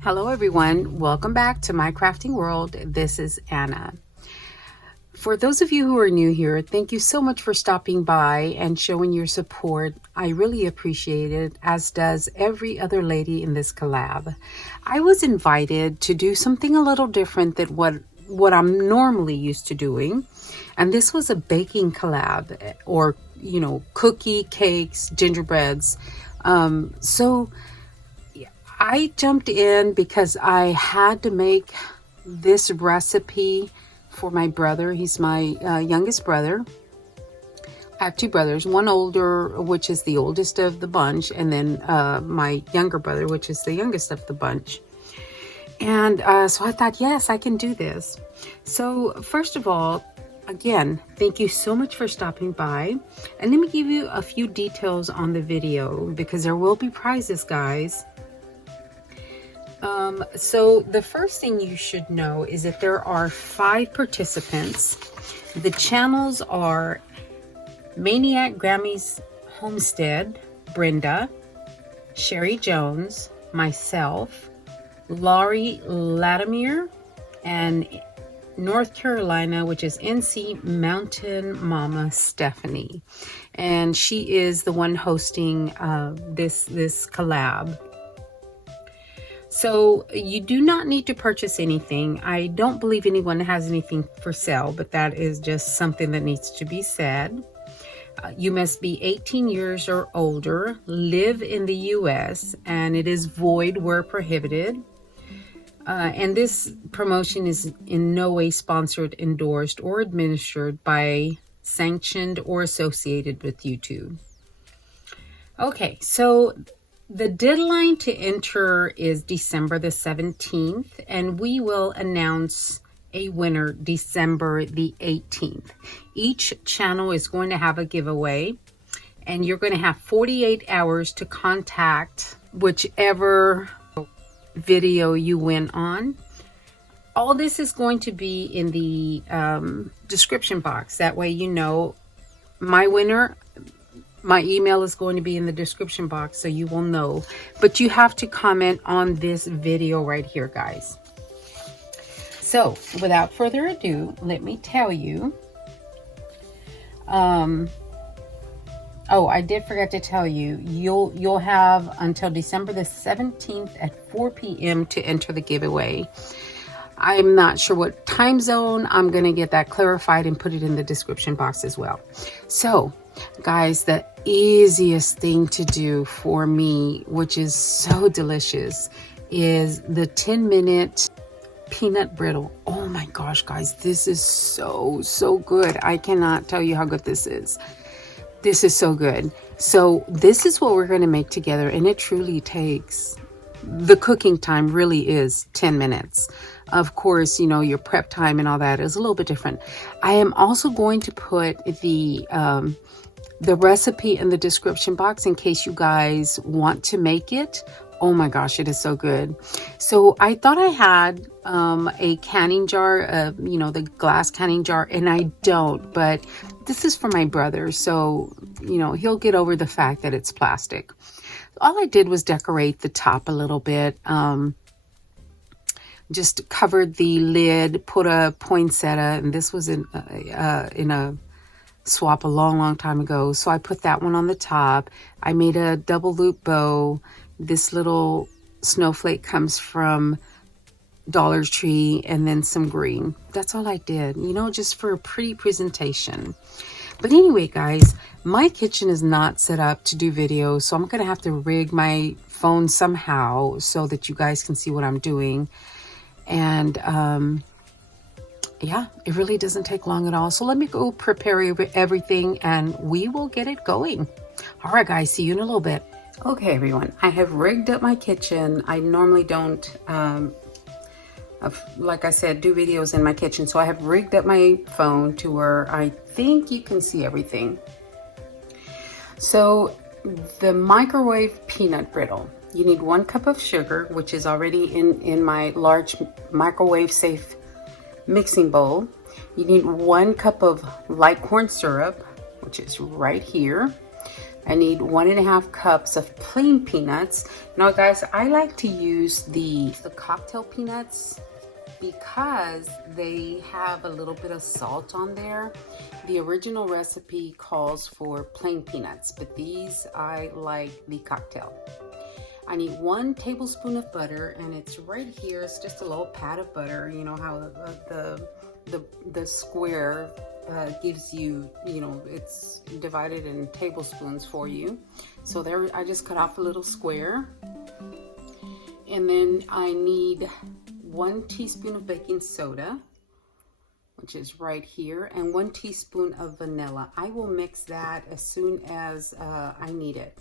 Hello everyone, welcome back to my crafting world. This is Anna. For those of you who are new here, thank you so much for stopping by and showing your support. I really appreciate it, as does every other lady in this collab. I was invited to do something a little different than what I'm normally used to doing, and this was a baking collab, or cookie, cakes, gingerbreads. So I jumped in because I had to make this recipe for my brother. He's my youngest brother. I have two brothers, one older, which is the oldest of the bunch, and then my younger brother, which is the youngest of the bunch. And so I thought, yes, I can do this. So first of all, again, thank you so much for stopping by. And let me give you a few details on the video, because there will be prizes, guys. So the first thing you should know is that there are 5 participants. The channels are MAINEiac, Grammie's Homestead-Brenda, Sherrie Jones, myself, Laurie Latimer, and North Carolina, which is NC, Mountain Momma-Stephanie. And she is the one hosting this collab. So you do not need to purchase anything. I don't believe anyone has anything for sale, but that is just something that needs to be said. You must be 18 years or older, live in the US, and it is void where prohibited. And this promotion is in no way sponsored, endorsed, or administered by, sanctioned, or associated with YouTube. Okay, so the deadline to enter is December the 17th, and we will announce a winner December the 18th. Each channel is going to have a giveaway, and you're going to have 48 hours to contact whichever video you win on. All this is going to be in the description box. That way you know my winner. My email is going to be in the description box, so you will know. But you have to comment on this video right here, guys. So, without further ado, let me tell you. Oh, I did forget to tell you. You'll have until December the 17th at 4 p.m. to enter the giveaway. I'm not sure what time zone. I'm going to get that clarified and put it in the description box as well. So, guys, the easiest thing to do for me, which is so delicious, is the 10-minute peanut brittle. Oh my gosh, guys, this is so good. I cannot tell you how good this is. This is so good. So this is what we're going to make together, and it truly takes, the cooking time really is 10 minutes. Of course, your prep time and all that is a little bit different. I am also going to put the recipe in the description box in case you guys want to make it. Oh my gosh, it is so good. So I thought I had a canning jar, the glass canning jar, and I don't, but this is for my brother, so he'll get over the fact that it's plastic. All I did was decorate the top a little bit. Just covered the lid, put a poinsettia, and this was in a swap a long time ago, so I put that one on the top. I made a double loop bow. This little snowflake comes from Dollar Tree, and then some green. That's all I did, just for a pretty presentation. But anyway, guys, my kitchen is not set up to do videos, so I'm gonna have to rig my phone somehow so that you guys can see what I'm doing. And yeah, it really doesn't take long at all. So let me go prepare everything and we will get it going. All right, guys, see you in a little bit. Okay, everyone, I have rigged up my kitchen. I normally don't, like I said, do videos in my kitchen. So I have rigged up my phone to where I think you can see everything. So the microwave peanut brittle. You need 1 cup of sugar, which is already in my large microwave safe mixing bowl. You need 1 cup of light corn syrup, which is right here. I need 1.5 cups of plain peanuts. Now guys, I like to use the cocktail peanuts because they have a little bit of salt on there. The original recipe calls for plain peanuts, but these I like the cocktail. I need 1 tablespoon of butter, and it's right here. It's just a little pat of butter. You know how the square gives you, you know, it's divided in tablespoons for you. So there, I just cut off a little square. And then I need 1 teaspoon of baking soda, which is right here, and 1 teaspoon of vanilla. I will mix that as soon as I need it.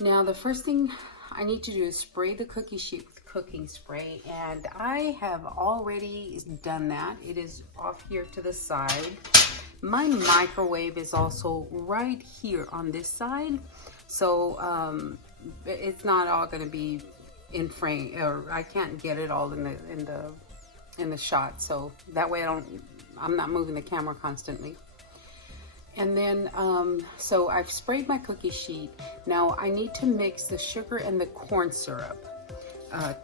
Now the first thing I need to do is spray the cookie sheet with cooking spray, and I have already done that. It is off here to the side. My microwave is also right here on this side, so it's not all going to be in frame, or I can't get it all in the shot, so that way I'm not moving the camera constantly. And then so I've sprayed my cookie sheet. Now I need to mix the sugar and the corn syrup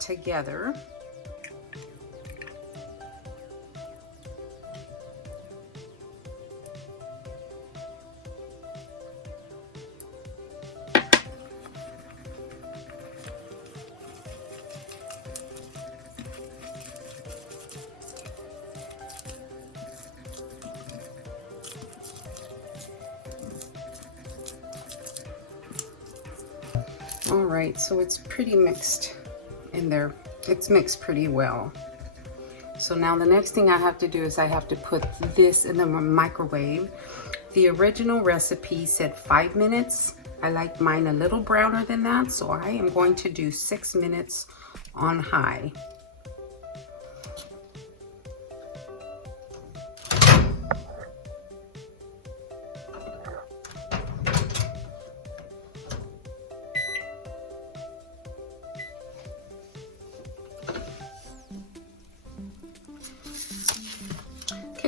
together. All right, so it's pretty mixed in there. It's mixed pretty well. So now the next thing I have to do is I have to put this in the microwave. The original recipe said 5 minutes. I like mine a little browner than that, so I am going to do 6 minutes on high.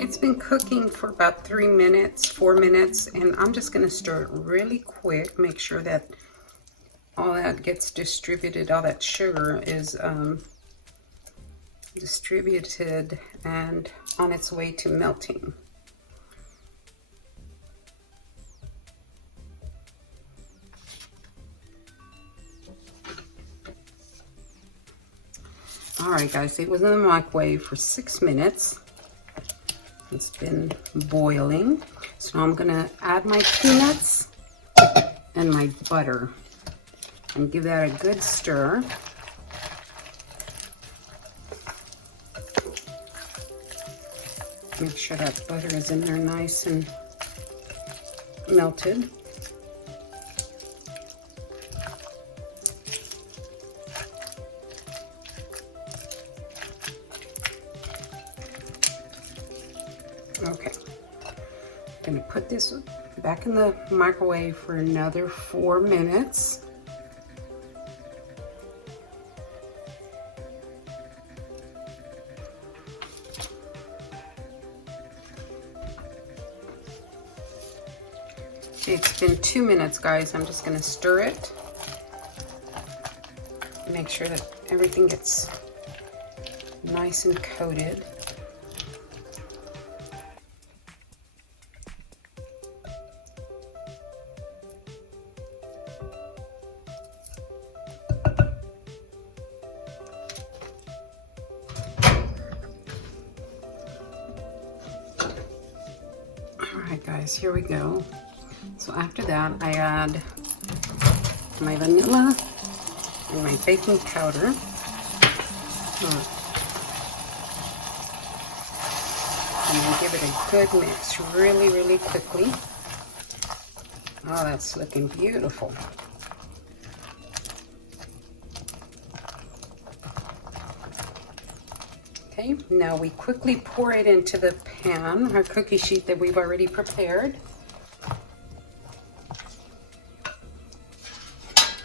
It's been cooking for about 3 minutes, 4 minutes, and I'm just going to stir it really quick. Make sure that all that gets distributed, all that sugar is distributed and on its way to melting. All right, guys, it was in the microwave for 6 minutes. It's been boiling. So now I'm gonna add my peanuts and my butter and give that a good stir. Make sure that butter is in there nice and melted. Okay, I'm gonna put this back in the microwave for another 4 minutes. It's been 2 minutes, guys. I'm just gonna stir it. Make sure that everything gets nice and coated. Alright guys, here we go. So after that, I add my vanilla and my baking powder. And then give it a good mix really, really quickly. Oh, that's looking beautiful. Okay, now we quickly pour it into the pan, our cookie sheet that we've already prepared.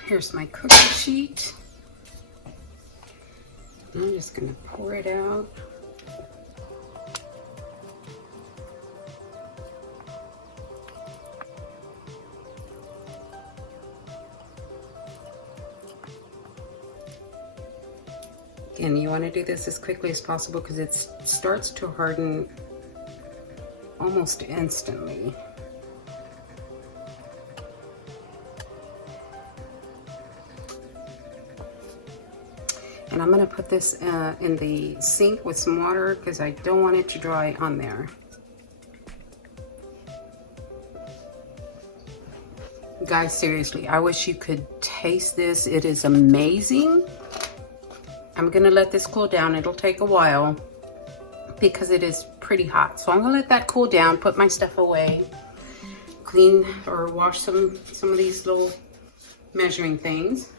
Here's my cookie sheet. I'm just going to pour it out. Again, you want to do this as quickly as possible because it starts to harden almost instantly. And I'm going to put this in the sink with some water because I don't want it to dry on there. Guys, seriously, I wish you could taste this. It is amazing. I'm going to let this cool down. It'll take a while because it is pretty hot. So I'm going to let that cool down, put my stuff away, clean or wash some of these little measuring things.